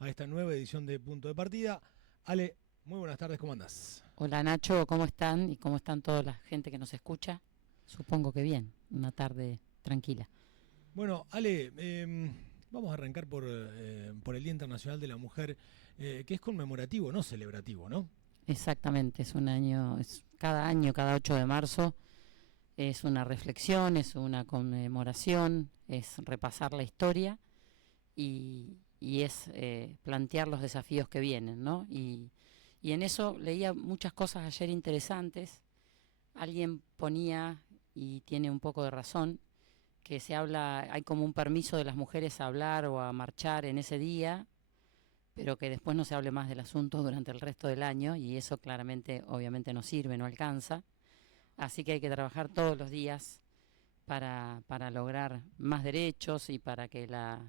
a esta nueva edición de Punto de Partida. Ale, muy buenas tardes, ¿cómo andás? Hola Nacho, ¿cómo están? ¿Y cómo están toda la gente que nos escucha? Supongo que bien, una tarde tranquila. Bueno, Ale, vamos a arrancar por el Día Internacional de la Mujer, que es conmemorativo, no celebrativo, ¿no? Exactamente, es un año, cada 8 de marzo, es una reflexión, es una conmemoración, es repasar la historia y es plantear los desafíos que vienen, ¿no? Y en eso leía muchas cosas ayer interesantes. Alguien ponía, y tiene un poco de razón, que hay como un permiso de las mujeres a hablar o a marchar en ese día, pero que después no se hable más del asunto durante el resto del año, y eso claramente, obviamente no sirve, no alcanza. Así que hay que trabajar todos los días para lograr más derechos y para que la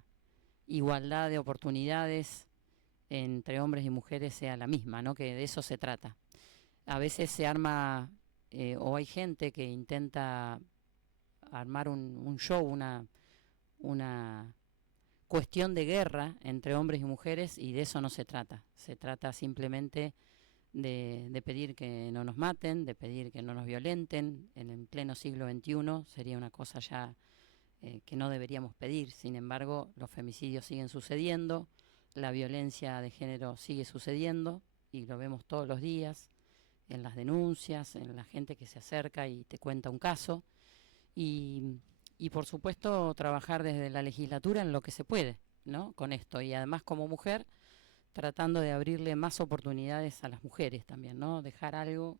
igualdad de oportunidades entre hombres y mujeres sea la misma, ¿no? Que de eso se trata. A veces se arma o hay gente que intenta armar un show, una cuestión de guerra entre hombres y mujeres, y de eso no se trata. Se trata simplemente de pedir que no nos maten, de pedir que no nos violenten. En el pleno siglo XXI sería una cosa ya que no deberíamos pedir. Sin embargo, los femicidios siguen sucediendo, la violencia de género sigue sucediendo y lo vemos todos los días en las denuncias, en la gente que se acerca y te cuenta un caso. Y, y por supuesto trabajar desde la legislatura en lo que se puede, ¿no? Con esto, y además como mujer tratando de abrirle más oportunidades a las mujeres también, ¿no? Dejar algo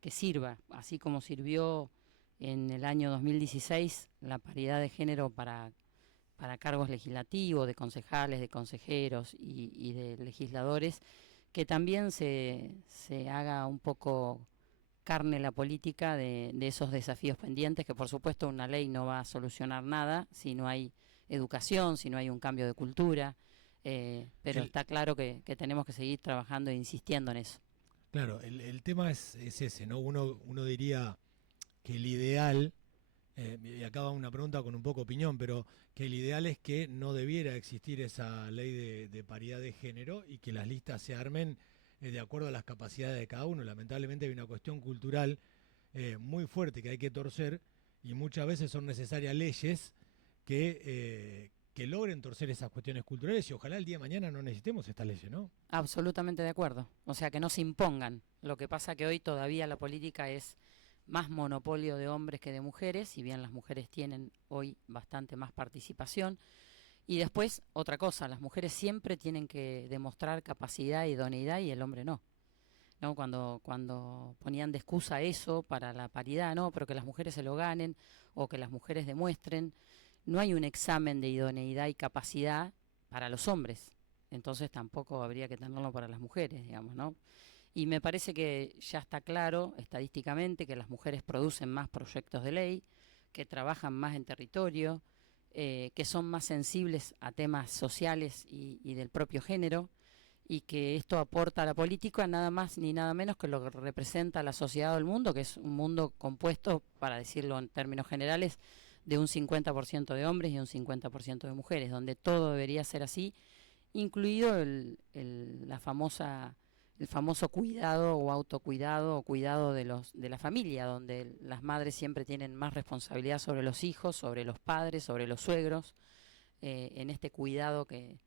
que sirva, así como sirvió en el año 2016 la paridad de género para cargos legislativos, de concejales, de consejeros y de legisladores, que también se haga un poco carne la política de esos desafíos pendientes, que por supuesto una ley no va a solucionar nada si no hay educación, si no hay un cambio de cultura, pero El, está claro que tenemos que seguir trabajando e insistiendo en eso. claro, el tema es ese, ¿no? Uno diría que el ideal, y acá va una pregunta con un poco opinión, pero que el ideal es que no debiera existir esa ley de paridad de género y que las listas se armen de acuerdo a las capacidades de cada uno. Lamentablemente hay una cuestión cultural muy fuerte que hay que torcer y muchas veces son necesarias leyes que logren torcer esas cuestiones culturales y ojalá el día de mañana no necesitemos estas leyes, ¿no? Absolutamente de acuerdo. O sea, que no se impongan. Lo que pasa que hoy todavía la política es más monopolio de hombres que de mujeres, si bien las mujeres tienen hoy bastante más participación. Y después, otra cosa, las mujeres siempre tienen que demostrar capacidad e idoneidad y el hombre no. ¿No? Cuando ponían de excusa eso para la paridad, no, pero que las mujeres se lo ganen o que las mujeres demuestren, no hay un examen de idoneidad y capacidad para los hombres, entonces tampoco habría que tenerlo para las mujeres, digamos, ¿no? Y me parece que ya está claro estadísticamente que las mujeres producen más proyectos de ley, que trabajan más en territorio, que son más sensibles a temas sociales y del propio género, y que esto aporta a la política nada más ni nada menos que lo que representa la sociedad del mundo, que es un mundo compuesto, para decirlo en términos generales, de un 50% de hombres y un 50% de mujeres, donde todo debería ser así, incluido el famoso cuidado o autocuidado o cuidado de la familia, donde las madres siempre tienen más responsabilidad sobre los hijos, sobre los padres, sobre los suegros, en este cuidado que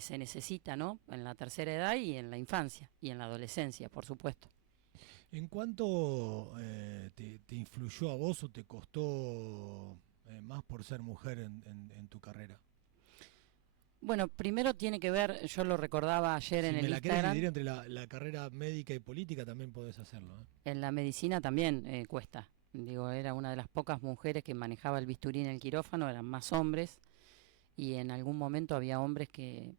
se necesita, ¿no? En la tercera edad y en la infancia y en la adolescencia, por supuesto. ¿En cuánto te influyó a vos o te costó más por ser mujer en tu carrera? Bueno, primero tiene que ver, yo lo recordaba ayer en Si me el la querés dividir Instagram, entre la carrera médica y política, también podés hacerlo, ¿eh? en la medicina también cuesta. Digo, era una de las pocas mujeres que manejaba el bisturí en el quirófano, eran más hombres, y en algún momento había hombres que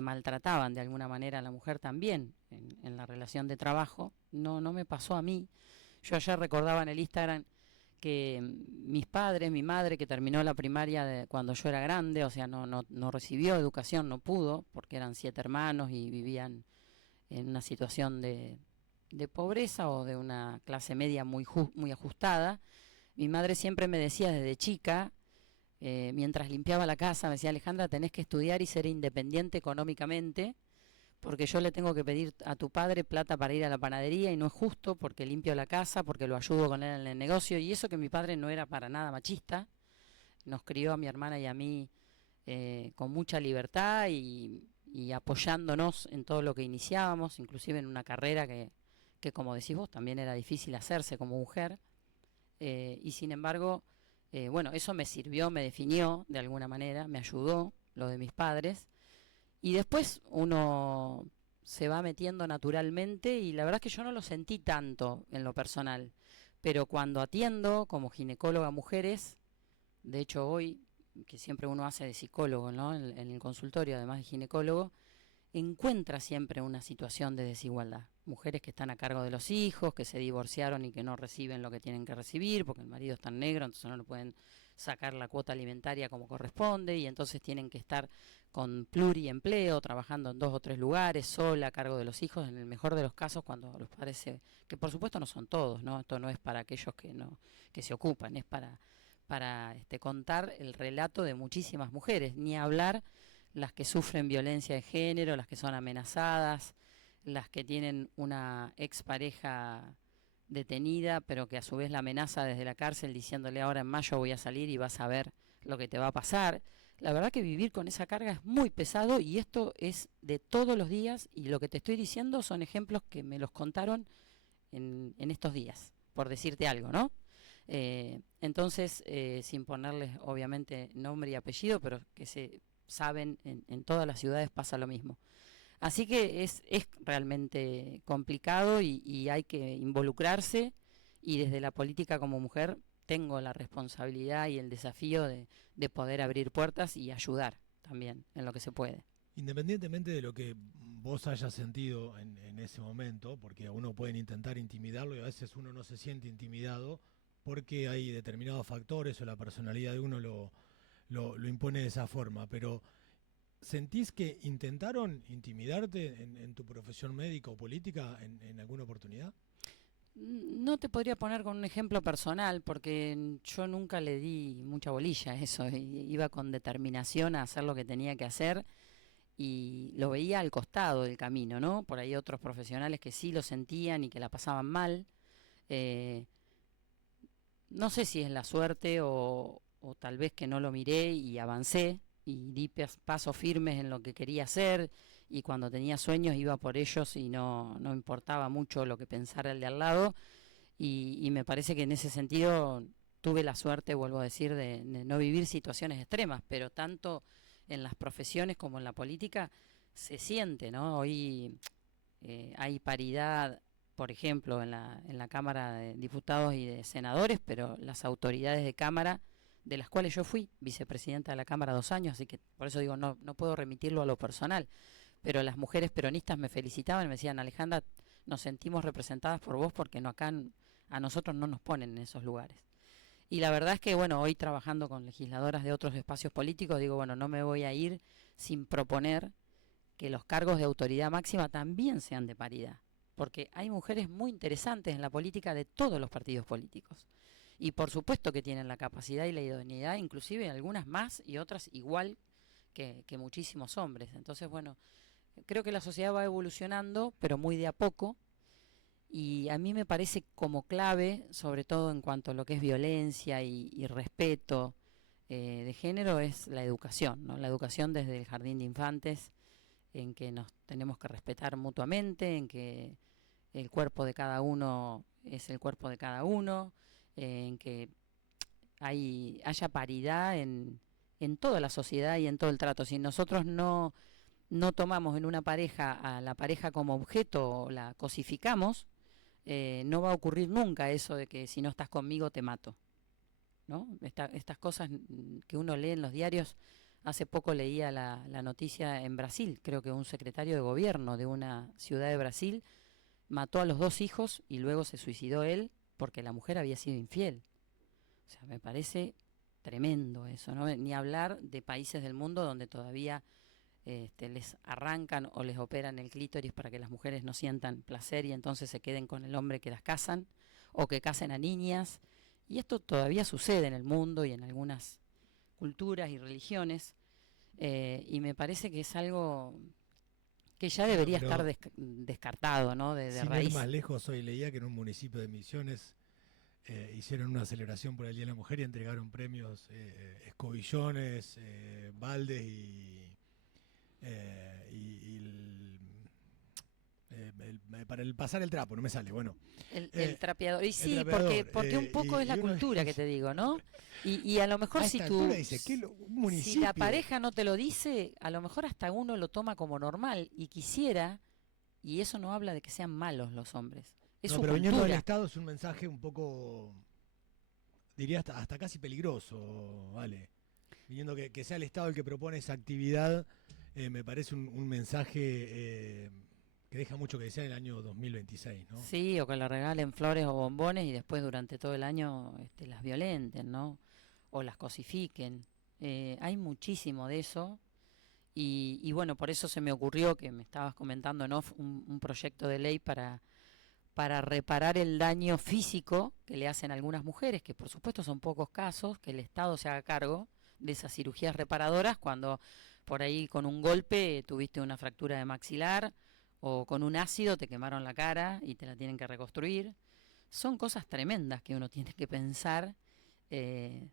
maltrataban de alguna manera a la mujer también en la relación de trabajo. No, no me pasó a mí. Yo ayer recordaba en el Instagram que mis padres, mi madre que terminó la primaria cuando yo era grande, o sea, no recibió educación, no pudo, porque eran 7 hermanos y vivían en una situación de pobreza o de una clase media muy ajustada. Mi madre siempre me decía desde chica, mientras limpiaba la casa, me decía: Alejandra, tenés que estudiar y ser independiente económicamente, porque yo le tengo que pedir a tu padre plata para ir a la panadería y no es justo, porque limpio la casa, porque lo ayudo con él en el negocio. Y eso que mi padre no era para nada machista, nos crió a mi hermana y a mí con mucha libertad y apoyándonos en todo lo que iniciábamos, inclusive en una carrera que como decís vos, también era difícil hacerse como mujer. Y sin embargo, bueno, eso me sirvió, me definió de alguna manera, me ayudó, lo de mis padres. Y después uno se va metiendo naturalmente y la verdad es que yo no lo sentí tanto en lo personal. Pero cuando atiendo como ginecóloga a mujeres, de hecho hoy, que siempre uno hace de psicólogo, ¿no? En el consultorio, además de ginecólogo, encuentra siempre una situación de desigualdad. Mujeres que están a cargo de los hijos, que se divorciaron y que no reciben lo que tienen que recibir porque el marido está en negro, entonces no le pueden sacar la cuota alimentaria como corresponde y entonces tienen que estar con pluriempleo, trabajando en 2 o 3 lugares, sola, a cargo de los hijos, en el mejor de los casos cuando los padres que por supuesto no son todos, ¿no? Esto no es para aquellos que se ocupan, es para contar el relato de muchísimas mujeres, ni hablar las que sufren violencia de género, las que son amenazadas, las que tienen una expareja detenida, pero que a su vez la amenaza desde la cárcel diciéndole: ahora en mayo voy a salir y vas a ver lo que te va a pasar. La verdad que vivir con esa carga es muy pesado y esto es de todos los días y lo que te estoy diciendo son ejemplos que me los contaron en estos días, por decirte algo, ¿no? Entonces, sin ponerles obviamente nombre y apellido, pero que se saben, en todas las ciudades pasa lo mismo. Así que es realmente complicado y hay que involucrarse y desde la política como mujer tengo la responsabilidad y el desafío de poder abrir puertas y ayudar también en lo que se puede. Independientemente de lo que vos hayas sentido en ese momento, porque a uno pueden intentar intimidarlo y a veces uno no se siente intimidado porque hay determinados factores o la personalidad de uno lo impone de esa forma, pero ¿sentís que intentaron intimidarte en tu profesión médica o política en alguna oportunidad? No te podría poner con un ejemplo personal porque yo nunca le di mucha bolilla a eso, iba con determinación a hacer lo que tenía que hacer y lo veía al costado del camino, ¿no? Por ahí otros profesionales que sí lo sentían y que la pasaban mal. Eh, no sé si es la suerte o tal vez que no lo miré y avancé y di pasos firmes en lo que quería hacer y cuando tenía sueños iba por ellos y no importaba mucho lo que pensara el de al lado y me parece que en ese sentido tuve la suerte, vuelvo a decir, de no vivir situaciones extremas, pero tanto en las profesiones como en la política se siente, ¿no? Hoy hay paridad, por ejemplo, en la Cámara de Diputados y de Senadores, pero las autoridades de Cámara, de las cuales yo fui vicepresidenta de la Cámara 2 años, así que por eso digo, no puedo remitirlo a lo personal, pero las mujeres peronistas me felicitaban y me decían: Alejandra, nos sentimos representadas por vos porque a nosotros no nos ponen en esos lugares. Y la verdad es que, bueno, hoy trabajando con legisladoras de otros espacios políticos, digo, bueno, no me voy a ir sin proponer que los cargos de autoridad máxima también sean de paridad, porque hay mujeres muy interesantes en la política de todos los partidos políticos. Y por supuesto que tienen la capacidad y la idoneidad, inclusive algunas más y otras igual que muchísimos hombres. Entonces, bueno, creo que la sociedad va evolucionando, pero muy de a poco, y a mí me parece como clave, sobre todo en cuanto a lo que es violencia y respeto de género, es la educación, ¿no? La educación desde el jardín de infantes, en que nos tenemos que respetar mutuamente, en que el cuerpo de cada uno es el cuerpo de cada uno, en que haya paridad en toda la sociedad y en todo el trato. Si nosotros no tomamos en una pareja a la pareja como objeto o la cosificamos, no va a ocurrir nunca eso de que si no estás conmigo te mato, ¿no? Estas cosas que uno lee en los diarios. Hace poco leía la noticia en Brasil, creo que un secretario de gobierno de una ciudad de Brasil mató a los 2 hijos y luego se suicidó él porque la mujer había sido infiel. O sea, me parece tremendo eso, ¿no? Ni hablar de países del mundo donde todavía les arrancan o les operan el clítoris para que las mujeres no sientan placer y entonces se queden con el hombre que las casan o que casen a niñas. Y esto todavía sucede en el mundo y en algunas culturas y religiones, y me parece que es algo que ya Bueno, debería estar pero descartado, ¿no? De sin ir raíz. más lejos, hoy leía que en un municipio de Misiones hicieron una celebración por el Día de la Mujer y entregaron premios, escobillones, baldes para el pasar el trapo, no me sale, bueno. El trapeador. Y El sí, trapeador. porque un poco es la Y uno cultura que te digo, ¿no? Y a lo mejor a si esta altura tú, dice, un si municipio. la pareja no te lo dice, a lo mejor hasta uno lo toma como normal y quisiera, y eso no habla de que sean malos los hombres. Es No, su pero viniendo del cultura. Estado es un mensaje un poco, diría hasta casi peligroso, ¿vale? Viniendo que sea el Estado el que propone esa actividad, me parece un mensaje que deja mucho que desear en el año 2026, ¿no? Sí, o que le regalen flores o bombones y después durante todo el año las violenten, ¿no? O las cosifiquen. Hay muchísimo de eso. Y bueno, por eso se me ocurrió que me estabas comentando, ¿no? Un proyecto de ley para reparar el daño físico que le hacen algunas mujeres, que por supuesto son pocos casos, que el Estado se haga cargo de esas cirugías reparadoras cuando por ahí con un golpe tuviste una fractura de maxilar o con un ácido te quemaron la cara y te la tienen que reconstruir. Son cosas tremendas que uno tiene que pensar, eh,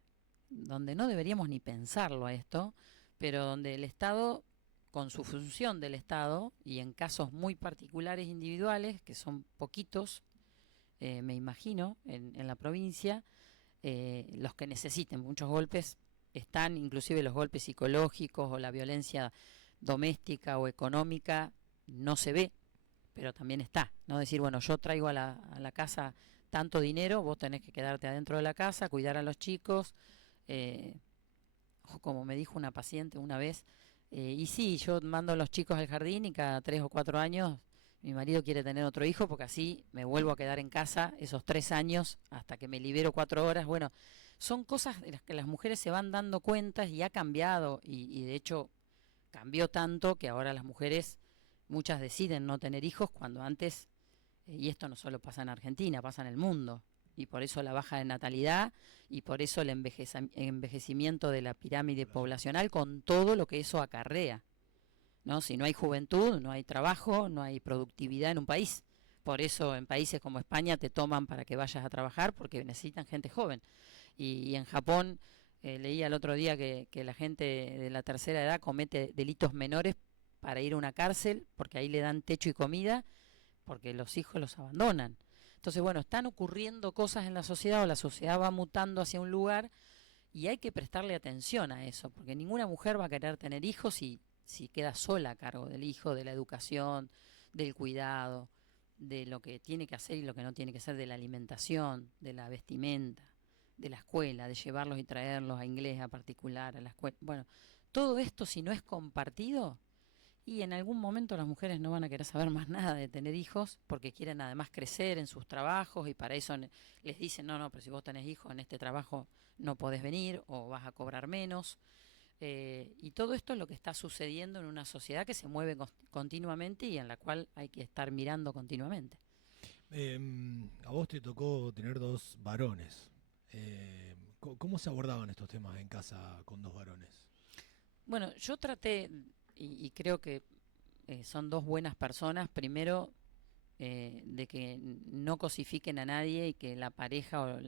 donde no deberíamos ni pensarlo a esto, pero donde el Estado, con su función del Estado, y en casos muy particulares individuales, que son poquitos, me imagino, en la provincia, los que necesiten muchos golpes, están inclusive los golpes psicológicos o la violencia doméstica o económica, no se ve, pero también está, ¿no? Decir, bueno, yo traigo a la casa tanto dinero, vos tenés que quedarte adentro de la casa, cuidar a los chicos, eh, como me dijo una paciente una vez, y sí, yo mando a los chicos al jardín y cada 3 o 4 años mi marido quiere tener otro hijo porque así me vuelvo a quedar en casa esos 3 años hasta que me libero 4 horas. Bueno, son cosas de las que las mujeres se van dando cuenta y ha cambiado y de hecho cambió tanto que ahora las mujeres, muchas deciden no tener hijos cuando antes, y esto no solo pasa en Argentina, pasa en el mundo, y por eso la baja de natalidad y por eso el envejecimiento de la pirámide poblacional con todo lo que eso acarrea, ¿no? Si no hay juventud, no hay trabajo, no hay productividad en un país. Por eso en países como España te toman para que vayas a trabajar porque necesitan gente joven. Y en Japón leía el otro día que la gente de la tercera edad comete delitos menores para ir a una cárcel porque ahí le dan techo y comida porque los hijos los abandonan. Entonces, bueno, están ocurriendo cosas en la sociedad o la sociedad va mutando hacia un lugar y hay que prestarle atención a eso, porque ninguna mujer va a querer tener hijos si queda sola a cargo del hijo, de la educación, del cuidado, de lo que tiene que hacer y lo que no tiene que hacer, de la alimentación, de la vestimenta, de la escuela, de llevarlos y traerlos a inglés a particular, a la escuela. Bueno, todo esto si no es compartido, y en algún momento las mujeres no van a querer saber más nada de tener hijos porque quieren además crecer en sus trabajos y para eso les dicen, no, no, pero si vos tenés hijos en este trabajo no podés venir o vas a cobrar menos. Y todo esto es lo que está sucediendo en una sociedad que se mueve continuamente y en la cual hay que estar mirando continuamente. A vos te tocó tener dos varones. ¿Cómo se abordaban estos temas en casa con dos varones? Bueno, yo traté, y creo que son dos buenas personas, primero de que no cosifiquen a nadie y que la pareja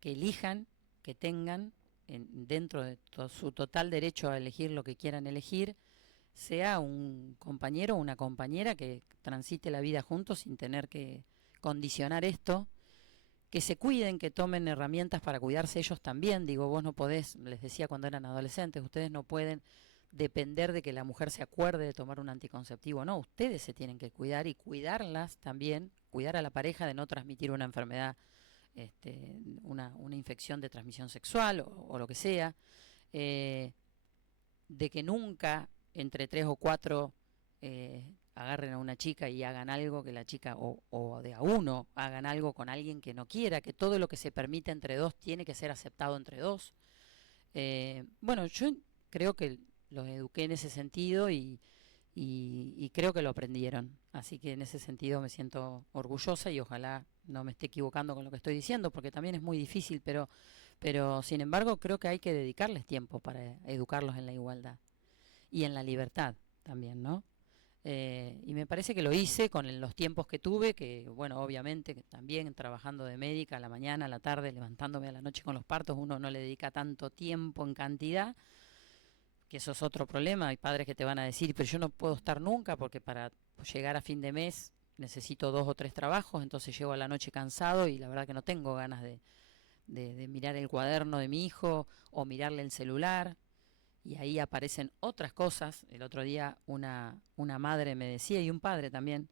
que elijan, que tengan dentro de su total derecho a elegir lo que quieran elegir, sea un compañero o una compañera que transite la vida juntos sin tener que condicionar esto, que se cuiden, que tomen herramientas para cuidarse ellos también. Digo, vos no podés, les decía cuando eran adolescentes, ustedes no pueden depender de que la mujer se acuerde de tomar un anticonceptivo. No, ustedes se tienen que cuidar y cuidarlas también, cuidar a la pareja de no transmitir una enfermedad, una infección de transmisión sexual o lo que sea, de que nunca entre 3 o 4 agarren a una chica y hagan algo que la chica, o de a uno, hagan algo con alguien que no quiera, que todo lo que se permite entre dos tiene que ser aceptado entre dos. Bueno, yo creo que los eduqué en ese sentido y creo que lo aprendieron. Así que en ese sentido me siento orgullosa y ojalá no me esté equivocando con lo que estoy diciendo, porque también es muy difícil, Pero, sin embargo, creo que hay que dedicarles tiempo para educarlos en la igualdad y en la libertad también, ¿no? Y me parece que lo hice con los tiempos que tuve, que bueno, obviamente que también trabajando de médica a la mañana, a la tarde, levantándome a la noche con los partos, uno no le dedica tanto tiempo en cantidad, que eso es otro problema. Hay padres que te van a decir, pero yo no puedo estar nunca porque para llegar a fin de mes necesito 2 o 3 trabajos, entonces llego a la noche cansado y la verdad que no tengo ganas de mirar el cuaderno de mi hijo o mirarle el celular. Y ahí aparecen otras cosas. El otro día una madre me decía, y un padre también,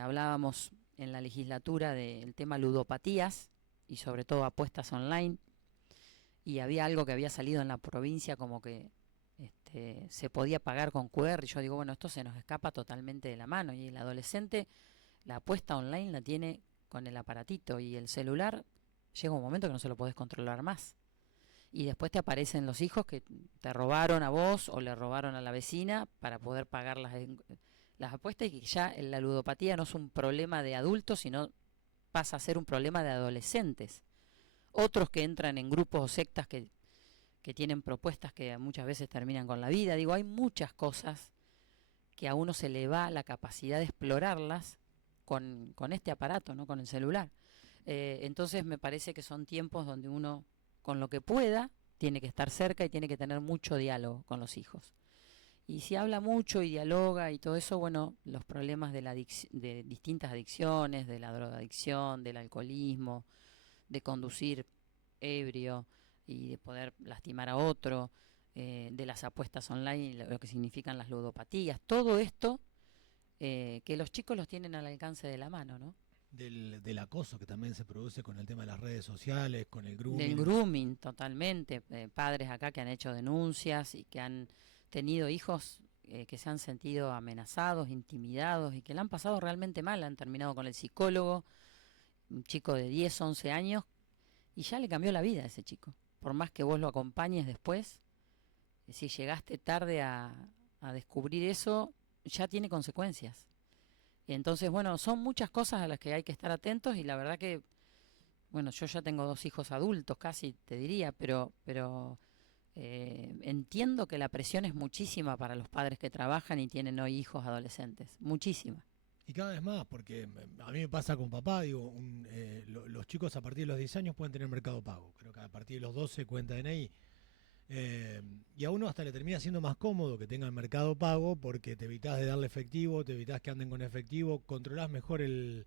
hablábamos en la legislatura del tema ludopatías y sobre todo apuestas online, y había algo que había salido en la provincia como que se podía pagar con QR, y yo digo, bueno, esto se nos escapa totalmente de la mano, y el adolescente la apuesta online la tiene con el aparatito, y el celular llega un momento que no se lo podés controlar más. Y después te aparecen los hijos que te robaron a vos o le robaron a la vecina para poder pagar las apuestas, y que ya la ludopatía no es un problema de adultos, sino pasa a ser un problema de adolescentes. Otros que entran en grupos o sectas que tienen propuestas que muchas veces terminan con la vida. Digo, hay muchas cosas que a uno se le va la capacidad de explorarlas con este aparato, ¿no? Con el celular. Entonces me parece que son tiempos donde uno, con lo que pueda, tiene que estar cerca y tiene que tener mucho diálogo con los hijos. Y si habla mucho y dialoga y todo eso, bueno, los problemas de distintas adicciones, de la drogadicción, del alcoholismo, de conducir ebrio y de poder lastimar a otro, de las apuestas online, lo que significan las ludopatías, todo esto que los chicos los tienen al alcance de la mano, ¿no? Del acoso que también se produce con el tema de las redes sociales, con el Del grooming. grooming, totalmente. Padres acá que han hecho denuncias y que han tenido hijos que se han sentido amenazados, intimidados y que le han pasado realmente mal. Han terminado con el psicólogo, un chico de 10, 11 años, y ya le cambió la vida a ese chico. Por más que vos lo acompañes después, si llegaste tarde a descubrir eso, ya tiene consecuencias. Entonces, bueno, son muchas cosas a las que hay que estar atentos, y la verdad que, bueno, yo ya tengo 2 hijos adultos casi, te diría, pero entiendo que la presión es muchísima para los padres que trabajan y tienen hoy hijos adolescentes, muchísima. Y cada vez más, porque a mí me pasa con papá, digo, los chicos a partir de los 10 años pueden tener Mercado Pago. Creo que a partir de los 12 cuenta DNI. Y a uno hasta le termina siendo más cómodo que tengan Mercado Pago porque te evitás de darle efectivo, te evitás que anden con efectivo, controlás mejor el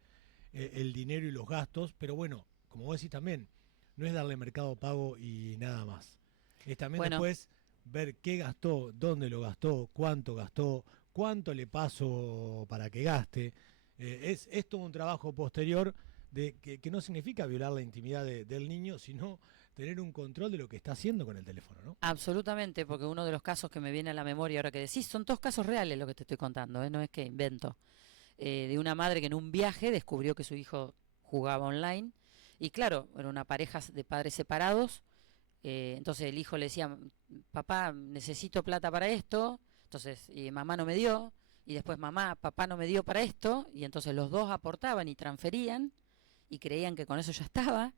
dinero y los gastos, pero bueno, como vos decís también, no es darle Mercado Pago y nada más. Es también Bueno, después ver qué gastó, dónde lo gastó, cuánto le paso para que gaste. Es todo un trabajo posterior que no significa violar la intimidad del niño, sino tener un control de lo que está haciendo con el teléfono, ¿no? absolutamente, porque uno de los casos que me viene a la memoria ahora que decís, son todos casos reales lo que te estoy contando, no es que invento. De una madre que en un viaje descubrió que su hijo jugaba online, y claro, era una pareja de padres separados. Entonces el hijo le decía, papá, necesito plata para esto, entonces y mamá no me dio, y después mamá, papá no me dio para esto, y entonces los dos aportaban y transferían, y creían que con eso ya estaba,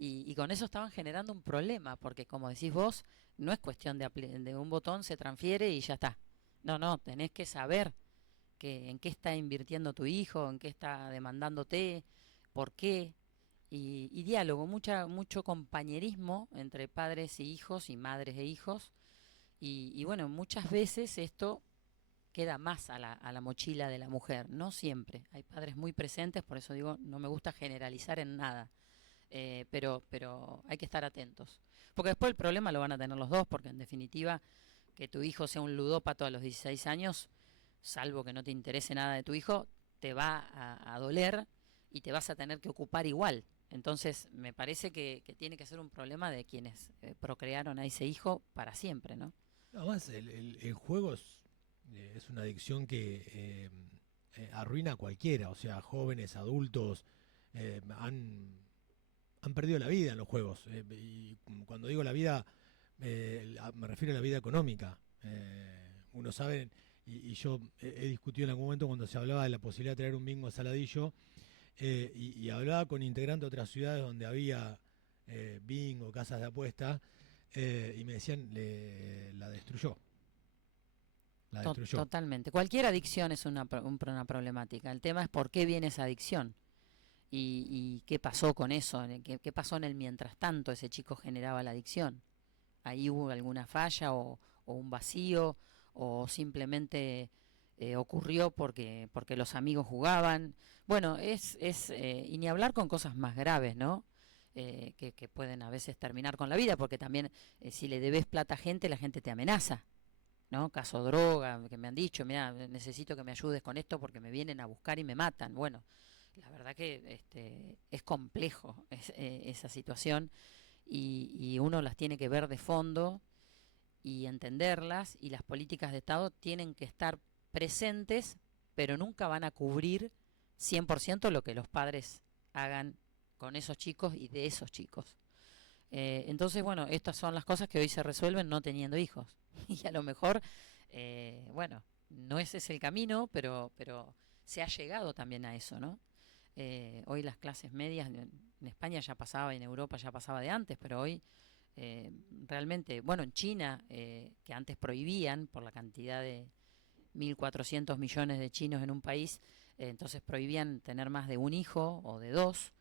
y con eso estaban generando un problema, porque como decís vos, no es cuestión de un botón se transfiere y ya está. No, no, tenés que saber en qué está invirtiendo tu hijo, en qué está demandándote, por qué, y diálogo, mucho compañerismo entre padres e hijos y madres e hijos, y bueno, muchas veces esto queda más a la mochila de la mujer, no siempre, hay padres muy presentes, por eso digo, no me gusta generalizar en nada, pero hay que estar atentos, porque después el problema lo van a tener los dos, porque en definitiva, que tu hijo sea un ludópato a los 16 años, salvo que no te interese nada de tu hijo, te va a doler y te vas a tener que ocupar igual. Entonces, me parece que tiene que ser un problema de quienes procrearon a ese hijo para siempre, ¿no? Además, el juego es una adicción que arruina a cualquiera, o sea, jóvenes, adultos, han perdido la vida en los juegos. Y cuando digo la vida, me refiero a la vida económica. Uno sabe, y yo he discutido en algún momento cuando se hablaba de la posibilidad de traer un bingo a Saladillo, y hablaba con integrantes de otras ciudades donde había bingo, casas de apuesta, y me decían, la destruyó. La destruyó. Totalmente. Cualquier adicción es una problemática. El tema es por qué viene esa adicción y qué pasó con eso, qué pasó en el mientras tanto ese chico generaba la adicción. Ahí hubo alguna falla o un vacío o simplemente ocurrió porque los amigos jugaban. Bueno, y ni hablar con cosas más graves, ¿no? Que pueden a veces terminar con la vida, porque también si le debes plata a gente, la gente te amenaza, ¿no? Caso droga, que me han dicho, mira, necesito que me ayudes con esto porque me vienen a buscar y me matan. Bueno, la verdad que es complejo esa situación y uno las tiene que ver de fondo y entenderlas, y las políticas de Estado tienen que estar presentes, pero nunca van a cubrir 100% lo que los padres hagan con esos chicos y de esos chicos. Entonces, bueno, estas son las cosas que hoy se resuelven no teniendo hijos. Y a lo mejor, bueno, no ese es el camino, pero se ha llegado también a eso, ¿no? Hoy las clases medias, en España ya pasaba, en Europa ya pasaba de antes, pero hoy realmente, bueno, en China, que antes prohibían por la cantidad de 1.400 millones de chinos en un país, entonces prohibían tener más de un hijo o de dos,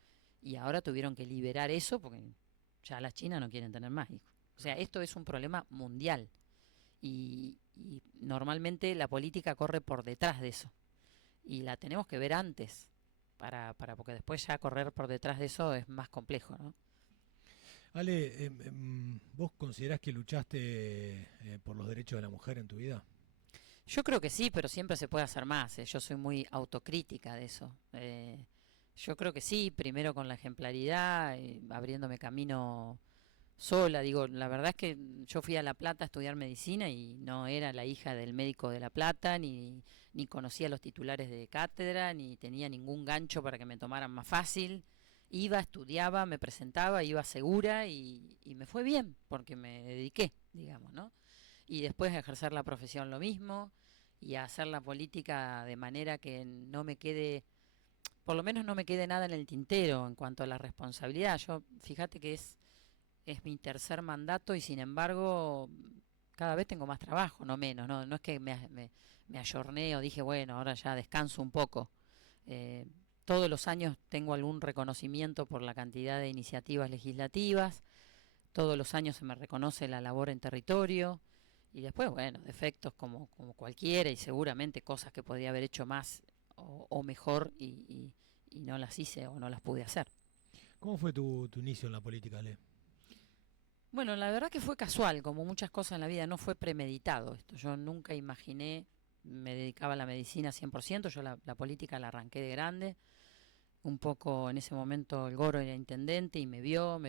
y ahora tuvieron que liberar eso porque ya las chinas no quieren tener más hijos. O sea, esto es un problema mundial y normalmente la política corre por detrás de eso y la tenemos que ver antes porque después ya correr por detrás de eso es más complejo, ¿no? Ale, ¿vos considerás que luchaste por los derechos de la mujer en tu vida? Yo creo que sí, pero siempre se puede hacer más. Yo soy muy autocrítica de eso. Yo creo que sí, primero con la ejemplaridad, abriéndome camino sola. Digo, la verdad es que yo fui a La Plata a estudiar medicina y no era la hija del médico de La Plata, ni conocía los titulares de cátedra, ni tenía ningún gancho para que me tomaran más fácil. Iba, estudiaba, me presentaba, iba segura y me fue bien porque me dediqué, digamos, ¿no? Y después a ejercer la profesión lo mismo y a hacer la política de manera que no me quede, por lo menos no me quede nada en el tintero en cuanto a la responsabilidad. Yo, fíjate que es mi tercer mandato y sin embargo cada vez tengo más trabajo, no menos, no es que me ayorné o dije, bueno, ahora ya descanso un poco. Todos los años tengo algún reconocimiento por la cantidad de iniciativas legislativas, todos los años se me reconoce la labor en territorio y después, bueno, defectos como cualquiera y seguramente cosas que podría haber hecho más o mejor y no las hice o no las pude hacer. ¿Cómo fue tu inicio en la política, Ale? Bueno, la verdad que fue casual, como muchas cosas en la vida, no fue premeditado esto. Yo nunca imaginé, me dedicaba a la medicina 100%, yo la política la arranqué de grande. Un poco en ese momento el Goro era intendente y me vio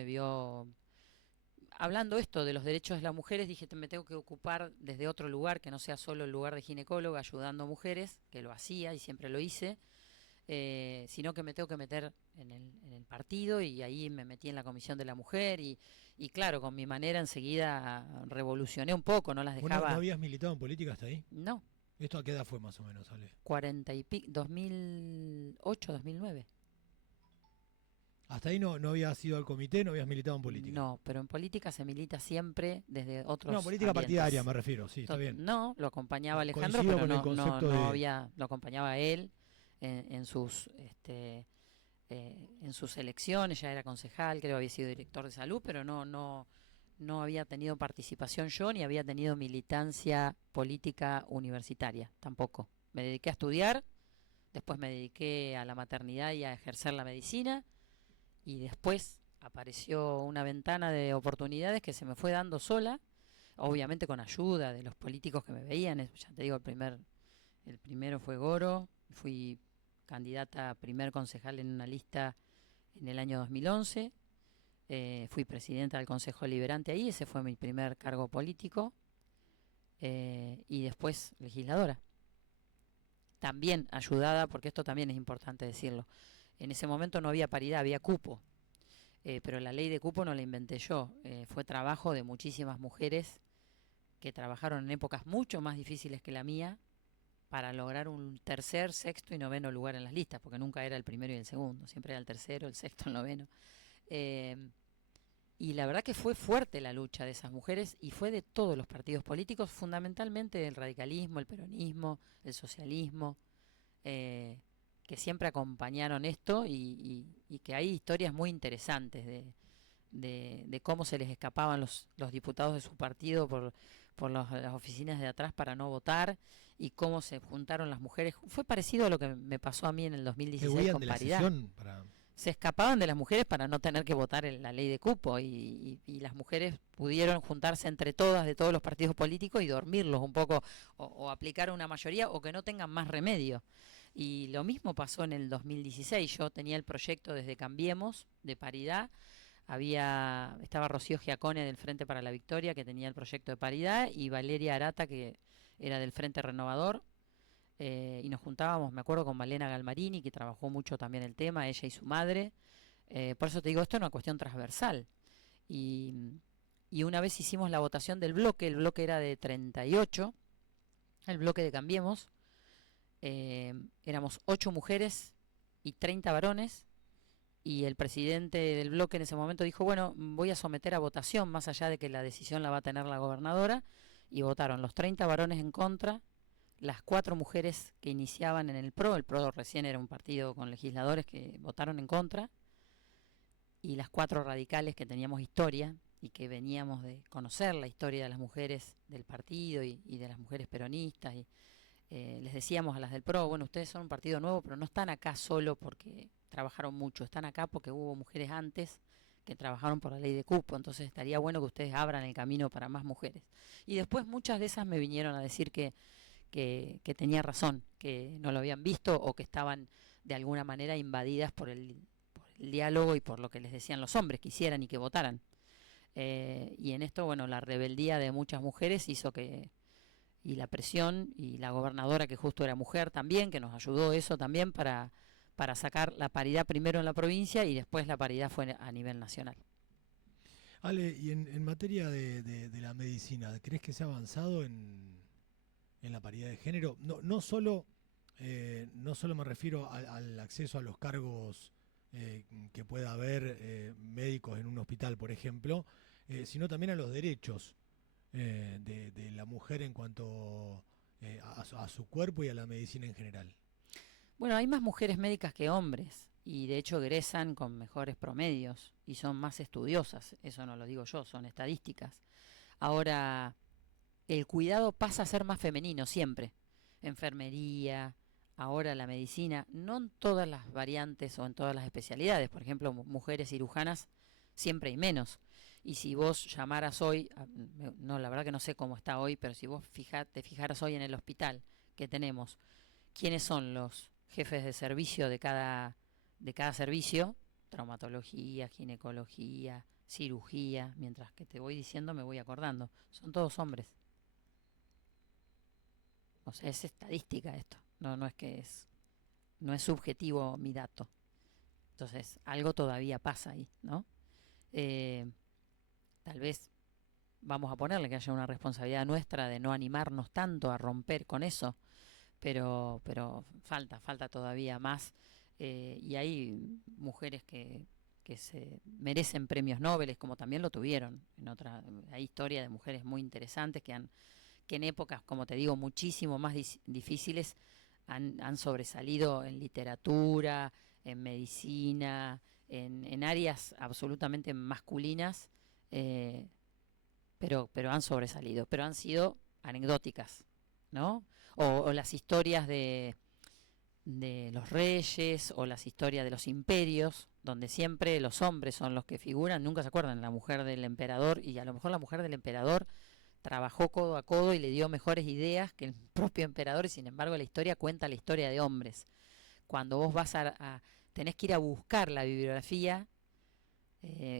hablando esto de los derechos de las mujeres. Dije, me tengo que ocupar desde otro lugar, que no sea solo el lugar de ginecóloga, ayudando a mujeres, que lo hacía y siempre lo hice, sino que me tengo que meter en el partido y ahí me metí en la Comisión de la Mujer y claro, con mi manera enseguida revolucioné un poco, no las ¿Vos dejaba. no habías militado en política hasta ahí? No, ¿Esto a qué edad fue más o menos, Ale? 40 y pico, 2008, 2009. Hasta ahí no habías ido al comité, no habías militado en política. No, pero en política se milita siempre desde otros No, política ambientes. partidaria me refiero, sí, está bien. No, lo acompañaba Alejandro, Coincido pero con el no concepto de... había, lo acompañaba él en sus en sus elecciones. Ya era concejal, creo que había sido director de salud, pero no había tenido participación yo ni había tenido militancia política universitaria tampoco. Me dediqué a estudiar, después me dediqué a la maternidad y a ejercer la medicina y después apareció una ventana de oportunidades que se me fue dando sola, obviamente con ayuda de los políticos que me veían. Ya te digo, el primero fue Goro, fui candidata a primer concejal en una lista en el año 2011, fui presidenta del Consejo Deliberante ahí, ese fue mi primer cargo político, y después legisladora. También ayudada, porque esto también es importante decirlo, en ese momento no había paridad, había cupo, pero la ley de cupo no la inventé yo, fue trabajo de muchísimas mujeres que trabajaron en épocas mucho más difíciles que la mía para lograr un tercer, sexto y noveno lugar en las listas, porque nunca era el primero y el segundo, siempre era el tercero, el sexto, el noveno. Y la verdad que fue fuerte la lucha de esas mujeres y fue de todos los partidos políticos, fundamentalmente el radicalismo, el peronismo, el socialismo, que siempre acompañaron esto y que hay historias muy interesantes de cómo se les escapaban los diputados de su partido por las oficinas de atrás para no votar y cómo se juntaron las mujeres. Fue parecido a lo que me pasó a mí en el 2016 con paridad. Se escapaban de las mujeres para no tener que votar en la ley de cupo y las mujeres pudieron juntarse entre todas de todos los partidos políticos y dormirlos un poco o aplicar una mayoría o que no tengan más remedio. Y lo mismo pasó en el 2016. Yo tenía el proyecto desde Cambiemos de paridad. Estaba Rocío Giacone del Frente para la Victoria, que tenía el proyecto de paridad, y Valeria Arata, que era del Frente Renovador. Y nos juntábamos, me acuerdo, con Malena Galmarini, que trabajó mucho también el tema, ella y su madre. Por eso te digo, esto es una cuestión transversal. Y una vez hicimos la votación del bloque, el bloque era de 38, el bloque de Cambiemos. Éramos 8 mujeres y 30 varones. Y el presidente del bloque en ese momento dijo, bueno, voy a someter a votación, más allá de que la decisión la va a tener la gobernadora. Y votaron los 30 varones en contra, las 4 mujeres que iniciaban en el PRO recién era un partido con legisladores que votaron en contra, y las 4 radicales que teníamos historia y que veníamos de conocer la historia de las mujeres del partido y de las mujeres peronistas. Y les decíamos a las del PRO, bueno, ustedes son un partido nuevo, pero no están acá solo porque trabajaron mucho, están acá porque hubo mujeres antes que trabajaron por la ley de cupo, entonces estaría bueno que ustedes abran el camino para más mujeres. Y después muchas de esas me vinieron a decir que tenía razón, que no lo habían visto o que estaban de alguna manera invadidas por el diálogo y por lo que les decían los hombres que hicieran y que votaran. Y en esto, bueno, la rebeldía de muchas mujeres hizo que, y la presión, y la gobernadora, que justo era mujer también, que nos ayudó eso también para sacar la paridad primero en la provincia y después la paridad fue a nivel nacional. Ale, y en materia de la medicina, ¿crees que se ha avanzado en la paridad de género? No solo me refiero al acceso a los cargos que pueda haber médicos en un hospital, por ejemplo, sino también a los derechos de la mujer en cuanto a su cuerpo y a la medicina en general. Bueno, hay más mujeres médicas que hombres y de hecho egresan con mejores promedios y son más estudiosas, eso no lo digo yo, son estadísticas. Ahora, el cuidado pasa a ser más femenino siempre, enfermería, ahora la medicina, no en todas las variantes o en todas las especialidades, por ejemplo, mujeres cirujanas siempre hay menos. Y si vos llamaras hoy, no, la verdad que no sé cómo está hoy, pero si vos te fijaras hoy en el hospital que tenemos, ¿quiénes son los jefes de servicio de cada servicio? Traumatología, ginecología, cirugía, mientras que te voy diciendo me voy acordando, son todos hombres. O sea, es estadística esto, no es subjetivo mi dato. Entonces, algo todavía pasa ahí, ¿no? Tal vez vamos a ponerle que haya una responsabilidad nuestra de no animarnos tanto a romper con eso, pero falta todavía más, y hay mujeres que se merecen premios Nobel, como también lo tuvieron. Hay historia de mujeres muy interesantes que en épocas, como te digo, muchísimo más difíciles han sobresalido en literatura, en medicina, en áreas absolutamente masculinas, pero han sobresalido, pero han sido anecdóticas, ¿no? O las historias de los reyes o las historias de los imperios, donde siempre los hombres son los que figuran, nunca se acuerdan la mujer del emperador, y a lo mejor la mujer del emperador trabajó codo a codo y le dio mejores ideas que el propio emperador, y sin embargo la historia cuenta la historia de hombres. Cuando vos tenés que ir a buscar la bibliografía,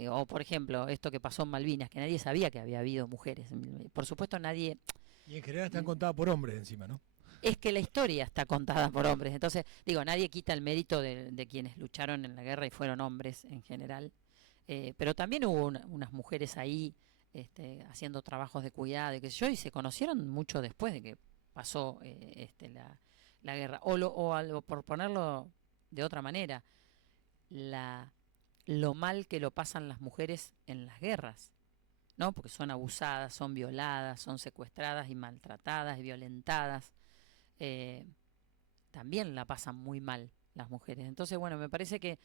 o por ejemplo esto que pasó en Malvinas, que nadie sabía que había habido mujeres, por supuesto nadie. Y en general están contadas por hombres encima, ¿no? Es que la historia está contada por hombres, entonces digo, nadie quita el mérito de quienes lucharon en la guerra y fueron hombres en general, pero también hubo unas mujeres ahí haciendo trabajos de cuidado y qué sé yo, y se conocieron mucho después de que pasó la guerra. O por ponerlo de otra manera, lo mal que lo pasan las mujeres en las guerras, ¿no? Porque son abusadas, son violadas, son secuestradas y maltratadas y violentadas. También la pasan muy mal las mujeres. Entonces, bueno, me parece que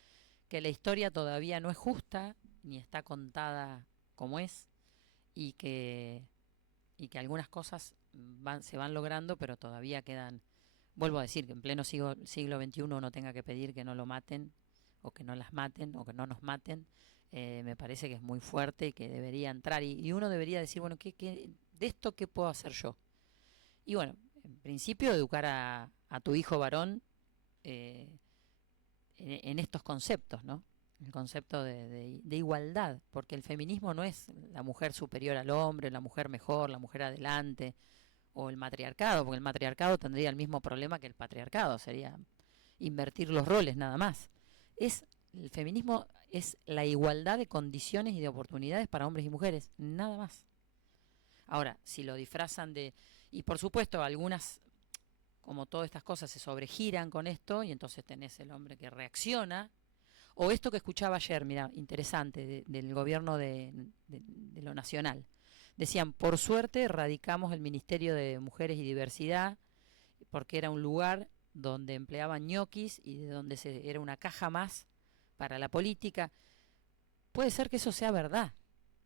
la historia todavía no es justa, ni está contada como es, y que algunas cosas se van logrando, pero todavía quedan. Vuelvo a decir que en pleno siglo XXI uno tenga que pedir que no lo maten, o que no las maten, o que no nos maten. Me parece que es muy fuerte y que debería entrar. Y uno debería decir, bueno, ¿de esto qué puedo hacer yo? Y bueno, en principio educar a tu hijo varón en estos conceptos, ¿no? El concepto de igualdad, porque el feminismo no es la mujer superior al hombre, la mujer mejor, la mujer adelante, o el matriarcado, porque el matriarcado tendría el mismo problema que el patriarcado, sería invertir los roles nada más. El feminismo es la igualdad de condiciones y de oportunidades para hombres y mujeres, nada más. Ahora, si lo disfrazan y por supuesto algunas, como todas estas cosas, se sobregiran con esto, y entonces tenés el hombre que reacciona, o esto que escuchaba ayer, mira, interesante, del gobierno de lo nacional. Decían, por suerte erradicamos el Ministerio de Mujeres y Diversidad, porque era un lugar donde empleaban ñoquis y de donde era una caja más para la política. Puede ser que eso sea verdad.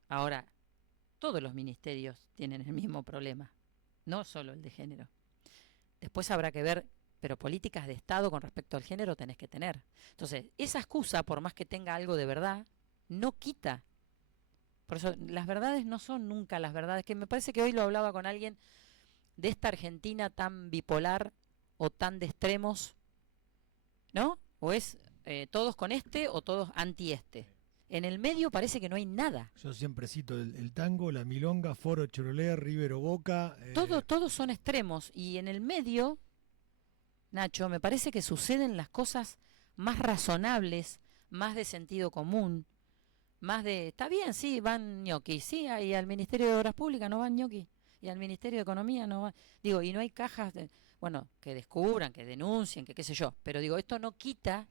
Ahora, todos los ministerios tienen el mismo problema, no solo el de género. Después habrá que ver, pero políticas de Estado con respecto al género tenés que tener. Entonces, esa excusa, por más que tenga algo de verdad, no quita. Por eso, las verdades no son nunca las verdades, que me parece que hoy lo hablaba con alguien de esta Argentina tan bipolar o tan de extremos, ¿no? O es todos con este o todos anti este. En el medio parece que no hay nada. Yo siempre cito el tango, la milonga, Foro, Chevrolet, River o Boca. Todos son extremos, y en el medio, Nacho, me parece que suceden las cosas más razonables, más de sentido común, más de, está bien, sí, van ñoquis, sí, y al Ministerio de Obras Públicas no van ñoquis, y al Ministerio de Economía no van, digo, y no hay cajas, bueno, que descubran, que denuncien, que qué sé yo, pero digo, esto no quita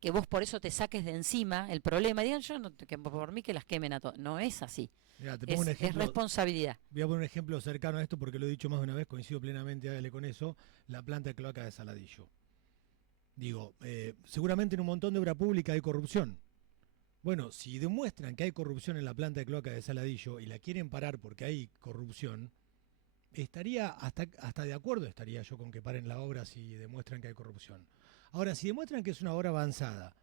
que vos por eso te saques de encima el problema y digan, yo no, que por mí que las quemen a todos. No es así. Mirá, te pongo un ejemplo, es responsabilidad. Voy a poner un ejemplo cercano a esto porque lo he dicho más de una vez, coincido plenamente, hágale con eso, la planta de cloaca de Saladillo. Digo, seguramente en un montón de obra pública hay corrupción. Bueno, si demuestran que hay corrupción en la planta de cloaca de Saladillo y la quieren parar porque hay corrupción, estaría hasta de acuerdo estaría yo con que paren la obra si demuestran que hay corrupción. Ahora, si demuestran que es una obra avanzada,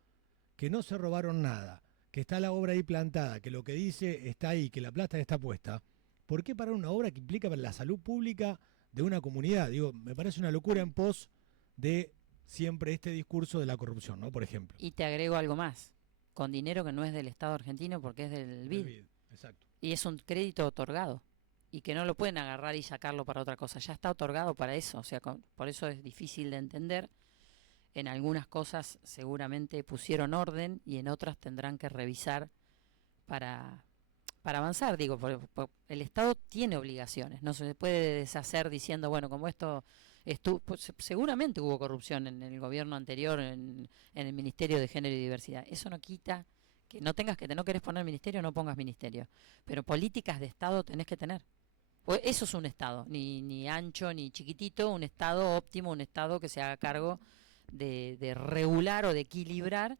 que no se robaron nada, que está la obra ahí plantada, que lo que dice está ahí, que la plata está puesta, ¿por qué parar una obra que implica la salud pública de una comunidad? Digo, me parece una locura en pos de siempre este discurso de la corrupción, ¿no? Por ejemplo. Y te agrego algo más, con dinero que no es del Estado argentino porque es del BID. Exacto. Y es un crédito otorgado, y que no lo pueden agarrar y sacarlo para otra cosa, ya está otorgado para eso, o sea, por eso es difícil de entender. En algunas cosas seguramente pusieron orden y en otras tendrán que revisar para avanzar. Digo, el Estado tiene obligaciones, no se puede deshacer diciendo, bueno, como esto pues, seguramente hubo corrupción en el gobierno anterior, en el Ministerio de Género y Diversidad. Eso no quita que no tengas, que no querés poner ministerio, no pongas ministerio. Pero políticas de Estado tenés que tener. Pues eso es un Estado, ni ancho ni chiquitito, un Estado óptimo, un Estado que se haga cargo de regular o de equilibrar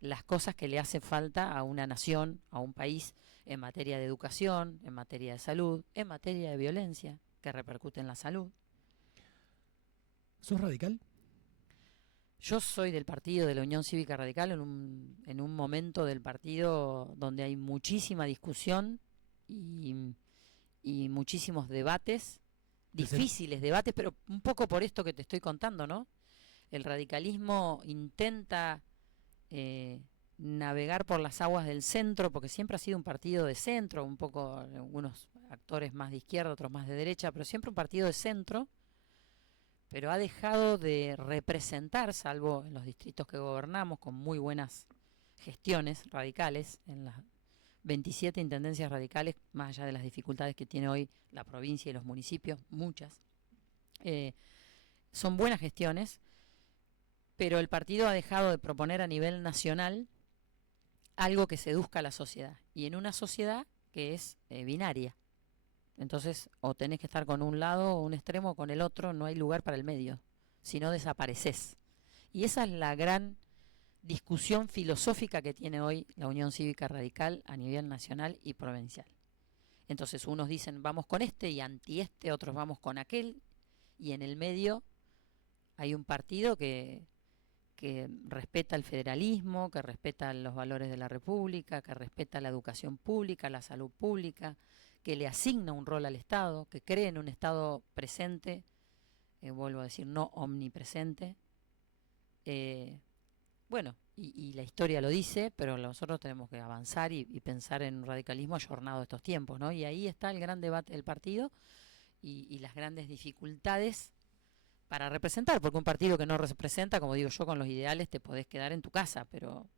las cosas que le hace falta a una nación, a un país, en materia de educación, en materia de salud, en materia de violencia, que repercute en la salud. ¿Sos radical? Yo soy del partido de la Unión Cívica Radical, en un momento del partido donde hay muchísima discusión y muchísimos debates, difíciles debates, pero un poco por esto que te estoy contando, ¿no? El radicalismo intenta navegar por las aguas del centro, porque siempre ha sido un partido de centro, un poco algunos actores más de izquierda, otros más de derecha, pero siempre un partido de centro, pero ha dejado de representar, salvo en los distritos que gobernamos, con muy buenas gestiones radicales, en las 27 intendencias radicales, más allá de las dificultades que tiene hoy la provincia y los municipios, muchas, son buenas gestiones, pero el partido ha dejado de proponer a nivel nacional algo que seduzca a la sociedad. Y en una sociedad que es binaria. Entonces, o tenés que estar con un lado, o un extremo, o con el otro, no hay lugar para el medio. Si no, desapareces. Y esa es la gran discusión filosófica que tiene hoy la Unión Cívica Radical a nivel nacional y provincial. Entonces, unos dicen vamos con este y anti este, otros vamos con aquel, y en el medio hay un partido que respeta el federalismo, que respeta los valores de la República, que respeta la educación pública, la salud pública, que le asigna un rol al Estado, que cree en un Estado presente, vuelvo a decir, no omnipresente. Bueno, y la historia lo dice, pero nosotros tenemos que avanzar y pensar en un radicalismo ayornado de estos tiempos, ¿no? Y ahí está el gran debate del partido y las grandes dificultades para representar, porque un partido que no representa, como digo yo, con los ideales te podés quedar en tu casa, pero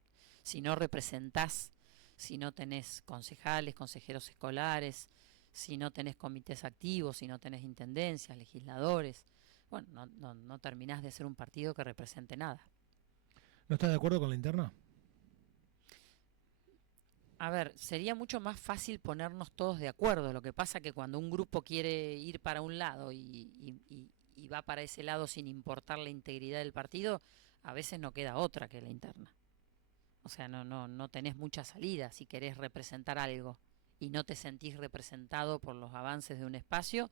si no representás, si no tenés concejales, consejeros escolares, si no tenés comités activos, si no tenés intendencias, legisladores, bueno, no terminás de ser un partido que represente nada. ¿No estás de acuerdo con la interna? A ver, sería mucho más fácil ponernos todos de acuerdo. Lo que pasa que cuando un grupo quiere ir para un lado y va para ese lado sin importar la integridad del partido, a veces no queda otra que la interna. O sea, no tenés mucha salida si querés representar algo y no te sentís representado por los avances de un espacio.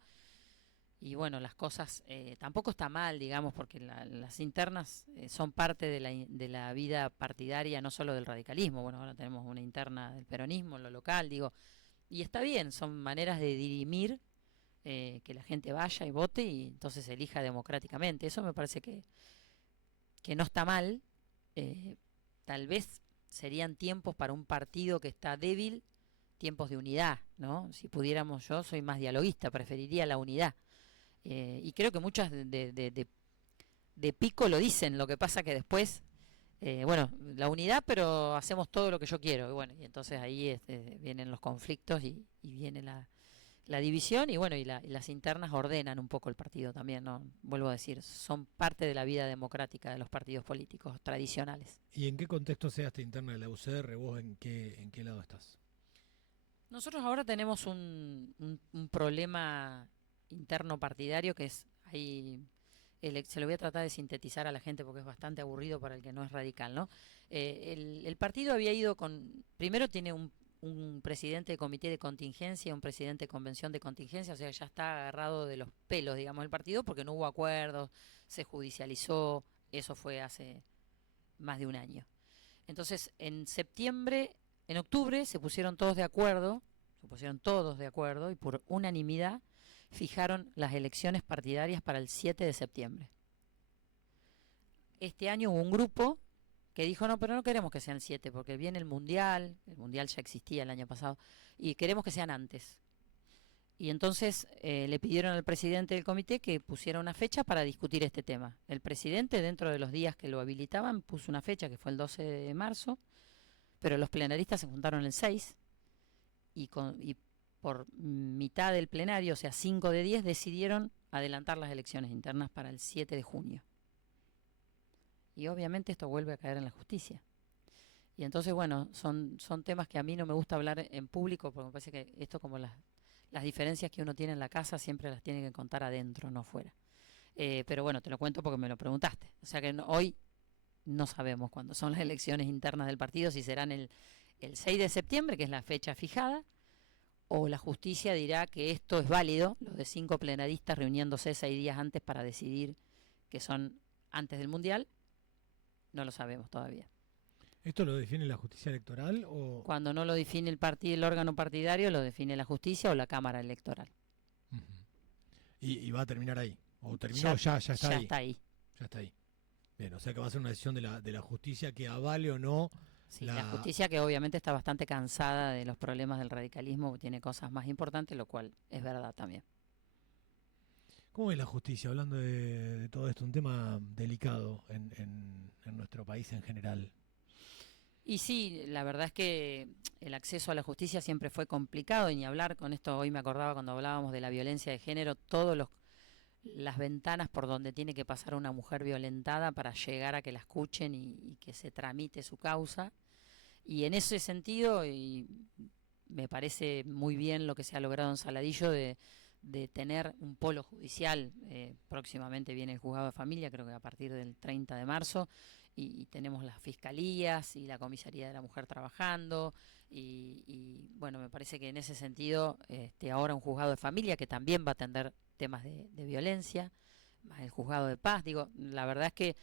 Y bueno, las cosas tampoco está mal, digamos, porque las internas son parte de la vida partidaria, no solo del radicalismo. Bueno, ahora tenemos una interna del peronismo en lo local, digo, y está bien, son maneras de dirimir que la gente vaya y vote y entonces elija democráticamente. Eso me parece que no está mal. Tal vez serían tiempos para un partido que está débil, tiempos de unidad, ¿no? Si pudiéramos, yo soy más dialoguista, preferiría la unidad. Y creo que muchas de Pico lo dicen, lo que pasa que después, bueno, la unidad, pero hacemos todo lo que yo quiero. Y bueno, y entonces ahí vienen los conflictos y viene la división y bueno, y las internas ordenan un poco el partido también, ¿no? Vuelvo a decir, son parte de la vida democrática de los partidos políticos tradicionales. ¿Y en qué contexto sea esta interna de la UCR? ¿Vos en qué lado estás? Nosotros ahora tenemos un problema interno partidario que es ahí, se lo voy a tratar de sintetizar a la gente porque es bastante aburrido para el que no es radical, ¿no? El partido había ido primero tiene un presidente de comité de contingencia, un presidente de convención de contingencia, o sea, ya está agarrado de los pelos, digamos, el partido porque no hubo acuerdos, se judicializó, eso fue hace más de un año. Entonces, en octubre se pusieron todos de acuerdo y por unanimidad fijaron las elecciones partidarias para el 7 de septiembre. Este año hubo un grupo que dijo, no, pero no queremos que sean 7, porque viene el Mundial ya existía el año pasado, y queremos que sean antes. Y entonces le pidieron al presidente del comité que pusiera una fecha para discutir este tema. El presidente, dentro de los días que lo habilitaban, puso una fecha que fue el 12 de marzo, pero los plenaristas se juntaron el 6 y por mitad del plenario, o sea, 5 de 10, decidieron adelantar las elecciones internas para el 7 de junio. Y obviamente esto vuelve a caer en la justicia. Y entonces, bueno, son temas que a mí no me gusta hablar en público, porque me parece que esto, como las diferencias que uno tiene en la casa, siempre las tiene que contar adentro, no fuera. Pero bueno, te lo cuento porque me lo preguntaste. O sea que hoy no sabemos cuándo son las elecciones internas del partido, si serán el 6 de septiembre, que es la fecha fijada, o la justicia dirá que esto es válido, los de 5 plenaristas reuniéndose 6 días antes para decidir que son antes del Mundial, no lo sabemos todavía. ¿Esto lo define la justicia electoral o...? Cuando no lo define el órgano partidario, lo define la justicia o la Cámara Electoral. Uh-huh. ¿Y va a terminar ahí? ¿O terminó? Ya está ahí. Está ahí. Ya está ahí. Bien, o sea que va a ser una decisión de la justicia que avale o no. Sí, la justicia, que obviamente está bastante cansada de los problemas del radicalismo, tiene cosas más importantes, lo cual es verdad también. ¿Cómo es la justicia, hablando de todo esto? Un tema delicado en nuestro país en general. Y sí, la verdad es que el acceso a la justicia siempre fue complicado, y ni hablar con esto, hoy me acordaba cuando hablábamos de la violencia de género, las ventanas por donde tiene que pasar una mujer violentada para llegar a que la escuchen y que se tramite su causa. Y en ese sentido, y me parece muy bien lo que se ha logrado en Saladillo de tener un polo judicial. Próximamente viene el juzgado de familia, creo que a partir del 30 de marzo, y tenemos las fiscalías y la comisaría de la mujer trabajando, y bueno, me parece que en ese sentido ahora un juzgado de familia que también va a atender temas de violencia, más el juzgado de paz. Digo, la verdad es que